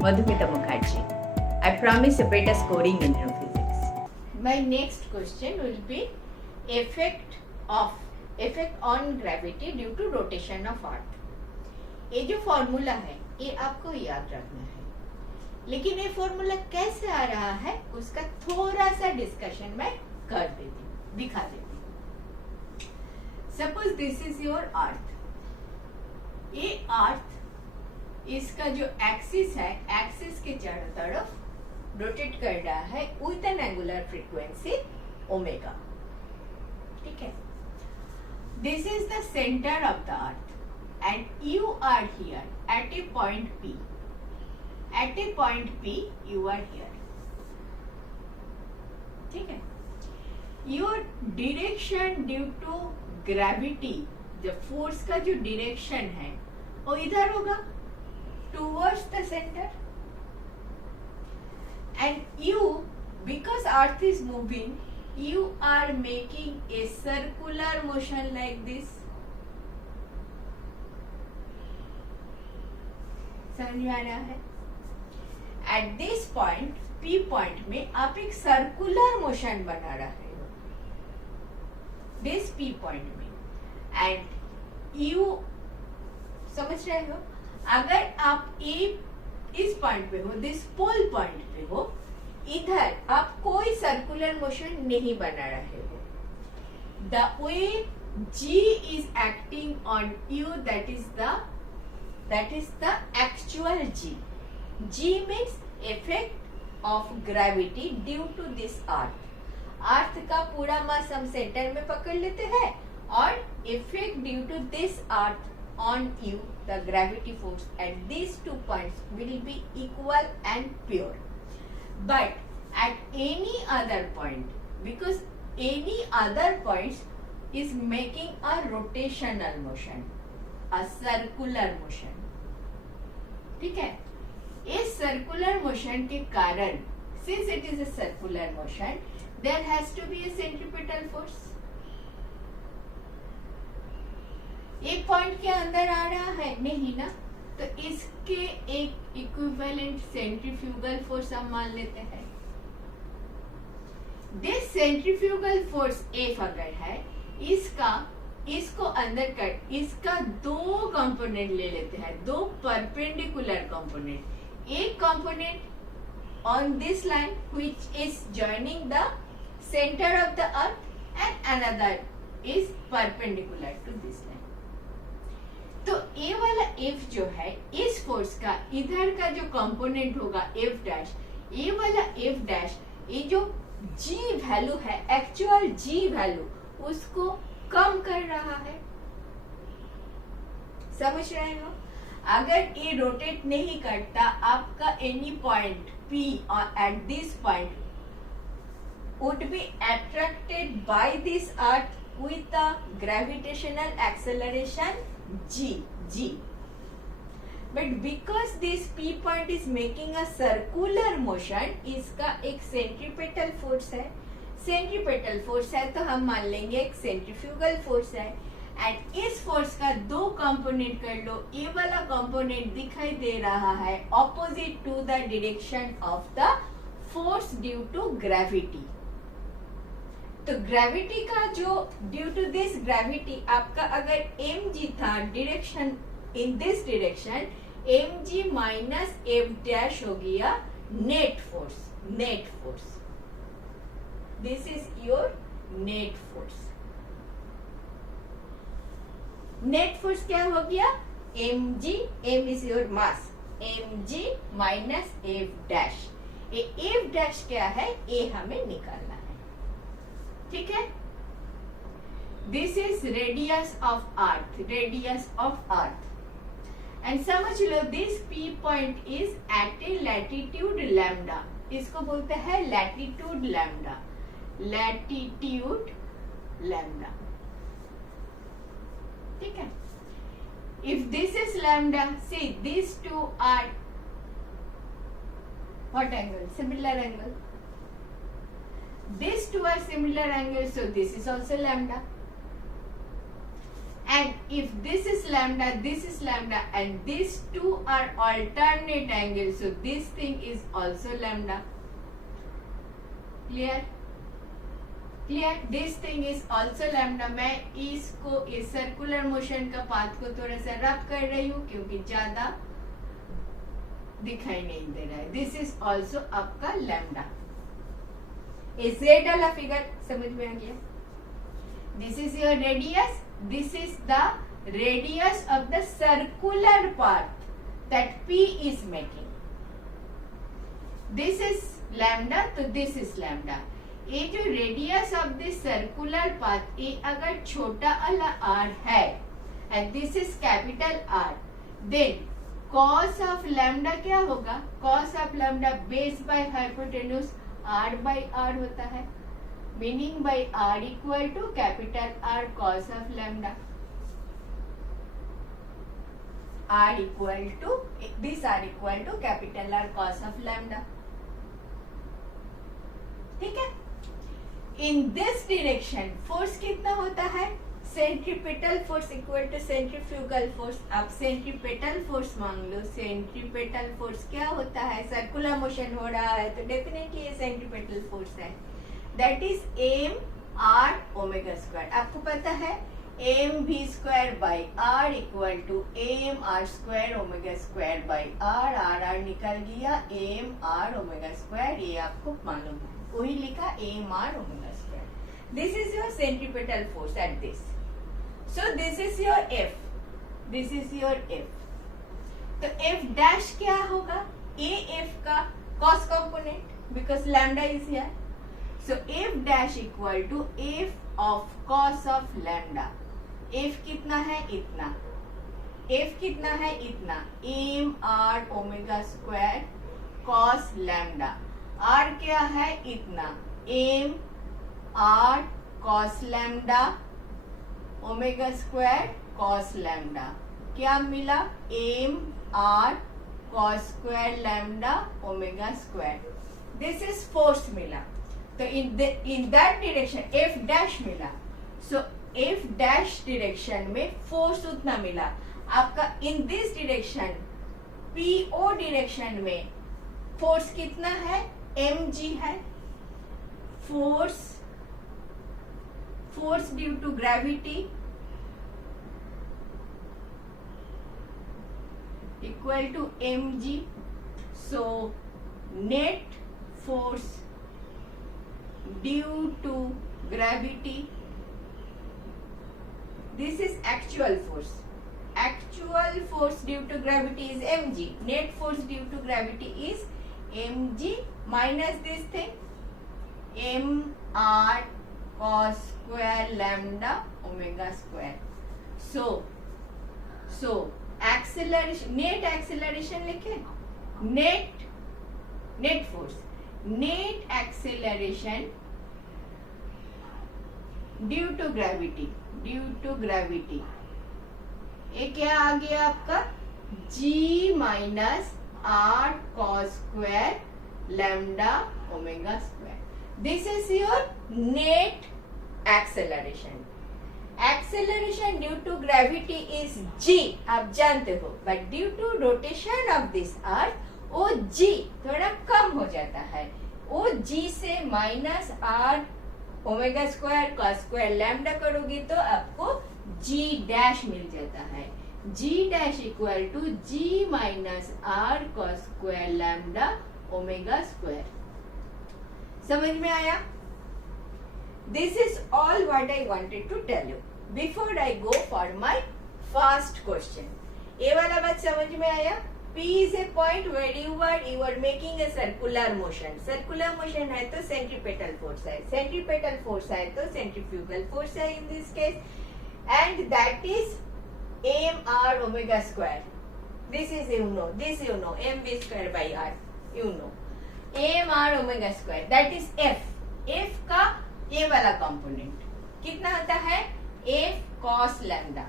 Madhumita Mukherjee. I promise a better scoring in physics. My next question will be effect on gravity due to rotation of earth. ये जो formula है ये आपको याद रखना है, लेकिन ये फॉर्मूला कैसे आ रहा है उसका थोड़ा सा डिस्कशन मैं कर देती हूँ, दिखा देती हूँ. Suppose this is your earth. ये अर्थ, इसका जो एक्सिस है, एक्सिस के चारों तरफ रोटेट कर रहा है with an angular frequency omega. ठीक है. This is the centre of the earth and you are here at a point P. At a point P, you are here. ठीक है. Your direction due to gravity, जो force का जो direction है वो इधर होगा, towards the center. And you, because earth is moving, you are making a circular motion like this. समझ में आ रहा है. At this point, P point में आप एक सर्कुलर मोशन बना रहे हो दिस पी पॉइंट में, एंड यू समझ रहे हो. अगर आप इस पॉइंट पे हो, दिस पोल पॉइंट पे हो, इधर आप कोई सर्कुलर मोशन नहीं बना रहे हो. The way g is acting on you, that is the actual G. G means effect of gravity due to this earth. अर्थ का पूरा मास हम सेंटर में पकड़ लेते हैं और effect due to this earth on you, the gravity force at these 2 points will be equal and pure. But at any other point, because any other points is making a rotational motion, a circular motion. ठीक है. इस circular motion के कारण, since it is a circular motion, there has to be a centripetal force. एक point के अंदर आ रहा है नहीं ना, तो इसके एक इक्विवेलेंट सेंट्रीफ्यूगल फोर्स हम मान लेते हैं. दिस सेंट्रीफ्यूगल फोर्स एफ अगर है, इसको अंदर कर, इसका 2 कंपोनेंट ले लेते हैं, 2 परपेंडिकुलर कंपोनेंट. एक component on this line which is joining the centre of the earth and another is perpendicular to this line. तो ए वाला एफ जो है, इस फोर्स का इधर का जो कंपोनेंट होगा एफ डैश, ए वाला एफ डैश, ये जो जी वैल्यू है, एक्चुअल जी वैल्यू, उसको कम कर रहा है. समझ रहे हो. अगर ये रोटेट नहीं करता, आपका any point P at this point would be attracted by this earth with a gravitational acceleration g. But because this P point is making a circular motion, इसका एक सेंट्रीपेटल फोर्स है. सेंट्रीपेटल फोर्स है तो हम मान लेंगे एक centrifugal force है. एंड इस फोर्स का 2 कंपोनेंट कर लो. ये वाला कंपोनेंट दिखाई दे रहा है opposite to the direction of the force due to gravity. तो ग्रेविटी का जो ड्यू टू दिस ग्रेविटी, आपका अगर mg था direction in this direction, mg minus F dash हो गया net force. This is your net force. Net force क्या हो गया? mg, m is your mass, mg minus f dash. ये f dash क्या है? ये हमें निकालना है. ठीक है. This is radius of earth. And समझ लो, this P point is at a latitude lambda. इसको बोलते हैं latitude lambda. ठीक है. If this is lambda, see these two are what angle? Similar angle. These two are similar angles, so this is also lambda. and if this is lambda and these two are alternate angles, so this thing is also lambda. Clear? This thing is also lambda. मैं इसको इस circular motion का path को थोड़ा सा रब कर रही हूँ क्योंकि ज्यादा दिखाई नहीं दे रहा है. दिस इज ऑल्सो आपका लैम्डा. इज ये डाला फिगर समझ में आ गया? This is your radius. This is the radius of the circular path that P is making. This is lambda, तो this is lambda. ये जो radius of this circular path, ये अगर छोटा वाला r है and this is capital R, then cos of lambda क्या होगा? cos of lambda base by hypotenuse r by r होता है, meaning by r equal to capital R cos of lambda. r equal to this r equal to capital R cos of lambda. ठीक है? In this direction force कितना होता है? Centripetal force equal to centrifugal force. आप centripetal force मांग लो. Centripetal force क्या होता है? सर्कुलर मोशन हो रहा है तो डेफिनेटली ये सेंट्रीपेटल फोर्स है. That is M R omega square. आपको पता है M V square by R equal to M R square omega square by R. R निकल गया एम आर ओमेगा स्क्वायर. ये आपको मालूम है, वही लिखा M R omega square. This is your centripetal force at this. So this is your F. This is your F. तो F dash क्या होगा? A F का cos component because lambda is here. So F dash equal to F of cos of lambda. F कितना है? इतना. F कितना है? इतना. M R omega square cos lambda. R क्या है? इतना. M R cos lambda omega square cos lambda. क्या मिला? M R cos square lambda omega square. This is force मिला. तो in that direction F dash मिला. सो एफ डैश डायरेक्शन में force उतना मिला. आपका in this direction PO direction में फोर्स कितना है? एम जी है. Force due to gravity equal to mg. So net force due to gravity, this is actual force. Actual force due to gravity is mg. Net force due to gravity is mg minus this thing mr cos square lambda omega square. So acceleration, net acceleration लिखे. Net force, net acceleration due to gravity. ये क्या आ गया आपका? g minus r cos square lambda omega square. This is your net acceleration. Acceleration due to gravity is g. आप जानते हो. But due to rotation of this earth, वो g थोड़ा कम हो जाता है. वो g से minus R omega square cos square lambda करोगे तो आपको g डैश मिल जाता है. g dash equal to g minus R cos square lambda omega square. समझ में आया? This is all what I wanted to tell you. Before I go for my first question. ये वाला बात समझ में आया? P is a point wherever you are making a circular motion. Circular motion है तो centripetal force है. Centripetal force है तो centrifugal force है in this case. And that is mr omega square. This is you know. This you know. mv square by r. You know. mr omega square. That is F. F का ये वाला component कितना होता है? F cos lambda.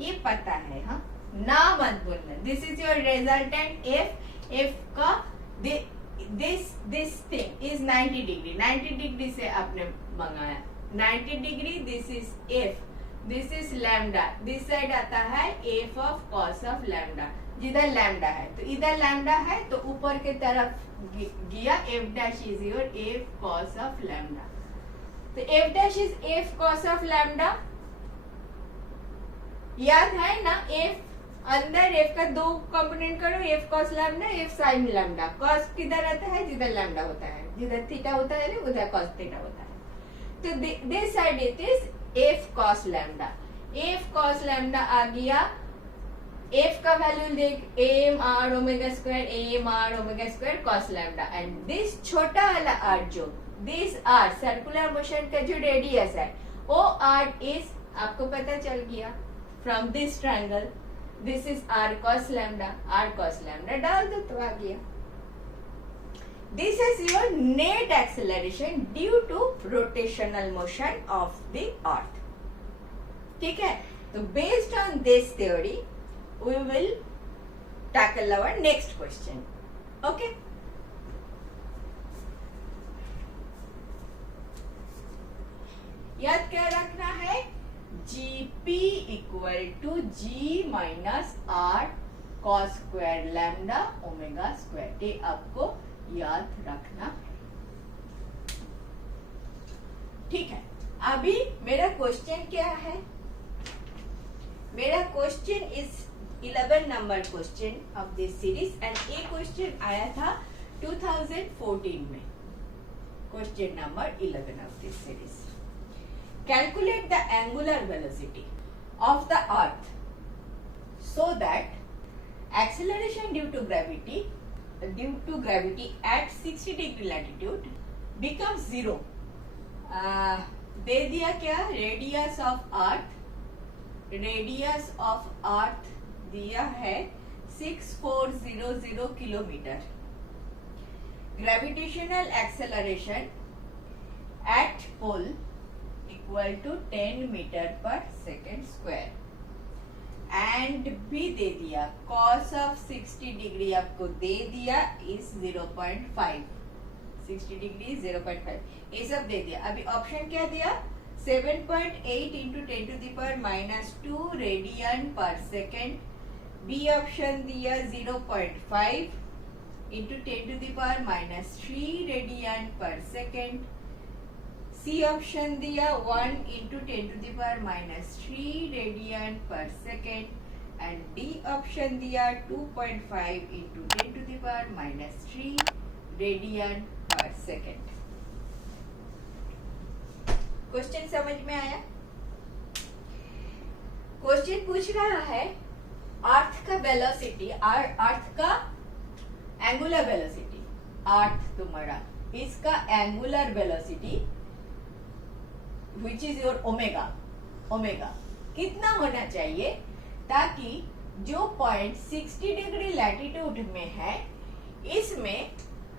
ये पता है. हाँ, ना मत बोलना. This is your resultant F का this thing is 90 degree. 90 degree से आपने मंगाया. 90 degree. This is F. This is lambda, this side आता है F of cos of lambda, जिधर लैम्डा है तो इधर लैम्डा है तो ऊपर के तरफ गया, F dash is your F cos of lambda. तो F dash is F cos of lambda, याद है ना? एफ अंदर एफ का दो कंपोनेंट करो, F cos lambda, F sine lambda. Cos किधर आता है? जिधर लैम्डा होता है, जिधर थीटा होता है उधर कॉस थीटा होता है। तो this side it is F cos lambda, F cos lambda आ गया। एफ का वैल्यू देख, M R omega square, M R omega square cos lambda, and this छोटा वाला आर जो दिस आर सर्कुलर मोशन का जो रेडियस है वो आर इज, आपको पता चल गया from this triangle, this is R cos lambda, R cos lambda डाल दो तो आ गया। This is your net acceleration due to rotational motion of the earth. ठीक है? तो based on this theory, we will tackle our next question. Okay? याद क्या रखना है? GP equal to G minus R cos square lambda omega square. ये आपको याद रखना है। ठीक है, अभी मेरा क्वेश्चन क्या है? मेरा question is 11 number question of this series, and ये क्वेश्चन आया था 2014 में, question number 11 of this series. Calculate the angular velocity of the earth so that acceleration due to gravity at 60 degree latitude becomes zero. दे दिया क्या? Radius of earth दिया है 6400 kilometre. Gravitational acceleration at pole equal to 10 metre per second square, and भी दे दिया cos of 60 degree आपको दे दिया इज 0.5, 60 डिग्री 0.5, ये सब दे दिया। अभी ऑप्शन क्या दिया? 7.8 into 10 to the power -2 radian per second. B option दिया 0.5 into 10 to the power -3 radian per second. C option दिया 1 into 10 to the power -3 radian per second, and D option दिया 2.5 into 10 to the power -3 radian per second. Question समझ में आया? Question पूछ रहा है अर्थ का वेलोसिटी, अर्थ का एंगुलर वेलोसिटी, अर्थ तुम्हारा इसका angular velocity which is your omega कितना होना चाहिए ताकि जो पॉइंट 60 डिग्री लैटिट्यूड में है इसमें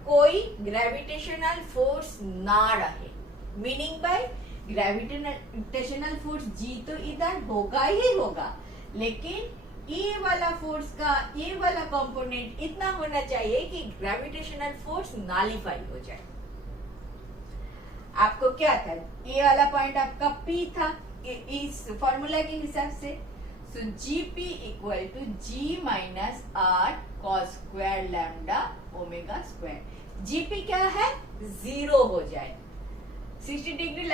कोई ग्रेविटेशनल फोर्स ना रहे। मीनिंग बाय ग्रेविटेशनल फोर्स जी तो इधर होगा ही होगा, लेकिन ये वाला फोर्स का ये वाला कंपोनेंट इतना होना चाहिए कि ग्रेविटेशनल फोर्स नॉलिफाई हो जाए। आपको क्या था? ये वाला पॉइंट आपका P था इस फॉर्मूला के हिसाब से। So GP equal to G minus R cos square lambda omega square. GP क्या है? 0 हो जाए। 60 degree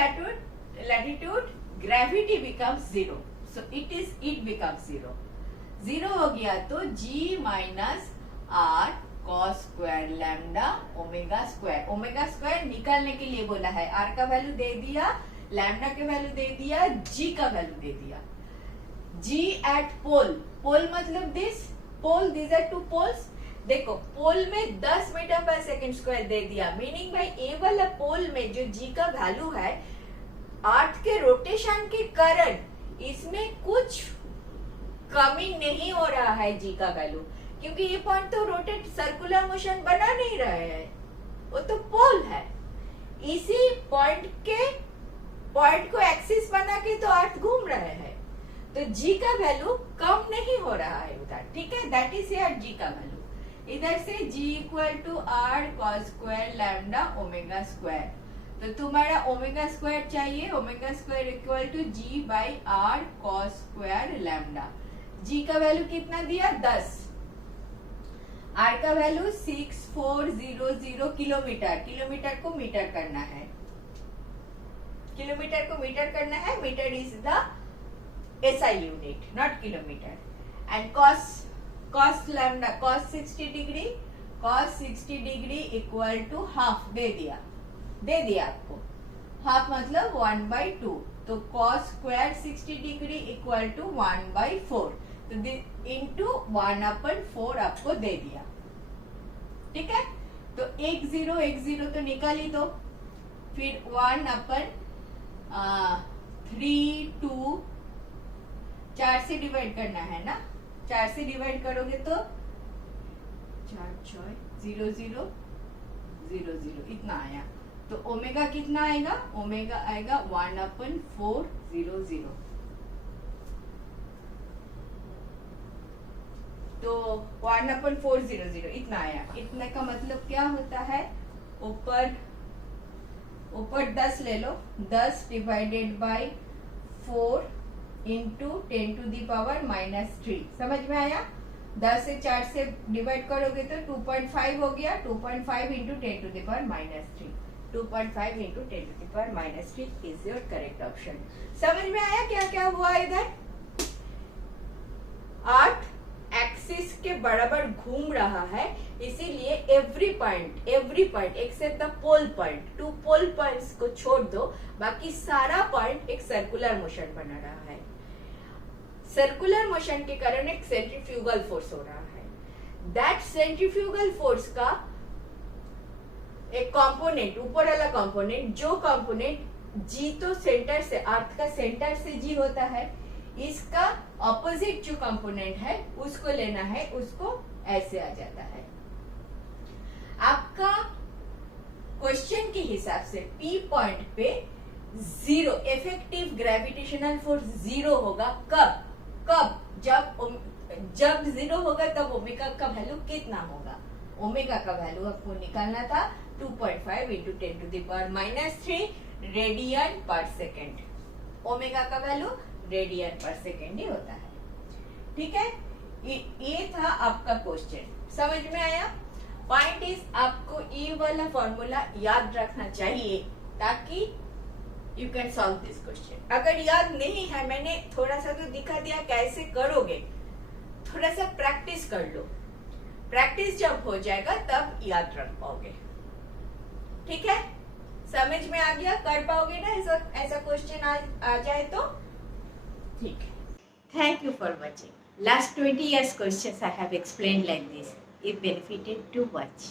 latitude gravity becomes 0, so it becomes 0। 0 हो गया तो G minus R cos square lambda omega square. Omega square निकालने के लिए बोला है, R का वैल्यू दे दिया, लैम्डा का वैल्यू दे दिया, G का वैल्यू दे दिया। G एट पोल, पोल मतलब this pole, this are two poles. देखो पोल में 10 मीटर पर सेकेंड स्क्वायर दे दिया, मीनिंग भाई ए वाला पोल में जो G का वैल्यू है अर्थ के रोटेशन के कारण इसमें कुछ कमी नहीं हो रहा है G का वैल्यू, क्योंकि ये पॉइंट तो रोटेट सर्कुलर मोशन बना नहीं रहे हैं, वो तो पोल है। इसी पॉइंट को एक्सिस बना के तो अर्थ घूम रहे हैं, तो G का वैल्यू कम नहीं हो रहा है उधर। ठीक है, दैट इज यार G का वैल्यू। इधर से G equal to R cos square lambda omega square. तो तुम्हारा ओमेगा स्क्वायर चाहिए, omega square equal to G by R cos square lambda. G का वैल्यू कितना दिया 10, आर का वैल्यू 6400 किलोमीटर, किलोमीटर को मीटर करना है, किलोमीटर को मीटर करना है, metre is the SI unit not kilometre. And cos lambda cos 60 degree, cos 60 degree equal to half दे दिया आपको, हाफ मतलब 1/2, तो cos square 60 degree equal to 1/4, तो इंटू 1/4 आपको दे दिया। ठीक है, तो 1 0 तो निकाल ही दो, फिर 1/3 2, 4 से डिवाइड करना है ना, 4 से डिवाइड करोगे तो 4 6 0 0 0 0 इतना आया। तो ओमेगा कितना आएगा, ओमेगा आएगा 1/4 0 0। तो 1/4 0 0 इतना आया। इतने का मतलब क्या होता है, ऊपर 10 ले लो, 10 divided by 4 into 10 to the power -3। समझ में आया? 10 से 4 से डिवाइड करोगे तो 2.5 हो गया, 2.5 into 10 to the power -3, 2.5 into 10 to the power -3 is your correct option. समझ में आया क्या क्या हुआ इधर? 8 एक्सिस के बराबर घूम रहा है, इसीलिए every point except the pole point, 2 pole points को छोड़ दो, बाकी सारा पॉइंट एक सर्कुलर मोशन बना रहा है। सर्कुलर मोशन के कारण एक सेंट्रीफ्यूगल फोर्स हो रहा है। दैट सेंट्रीफ्यूगल फोर्स का एक कंपोनेंट, ऊपर वाला कंपोनेंट, जो कंपोनेंट जी तो सेंटर से, अर्थ का सेंटर से जी होता है, इसका ऑपोजिट जो कंपोनेंट है उसको लेना है, उसको ऐसे आ जाता है। आपका क्वेश्चन के हिसाब से पी पॉइंट पे 0 इफेक्टिव ग्रेविटेशनल फोर्स 0 होगा। कब? जब 0 होगा तब ओमेगा का वैल्यू कितना होगा? ओमेगा का वैल्यू आपको निकालना था 2.5 into 10 to the power -3 radian per second. Omega का वैल्यू रेडियन पर सेकेंड ही होता है। ठीक है, ये था आपका क्वेश्चन। समझ में आया? पॉइंट इज आपको ये वाला फॉर्मूला याद रखना चाहिए ताकि you can solve this question. अगर याद नहीं है, मैंने थोड़ा सा तो दिखा दिया कैसे करोगे, थोड़ा सा प्रैक्टिस कर लो। प्रैक्टिस जब हो जाएगा तब याद रख पाओगे। ठीक है, समझ में आ गया? कर पाओगे ना ऐसा क्वेश्चन आ जाए तो? ठीक है, thank you for watching. Last 20 years questions I have explained like this. If benefited, to watch.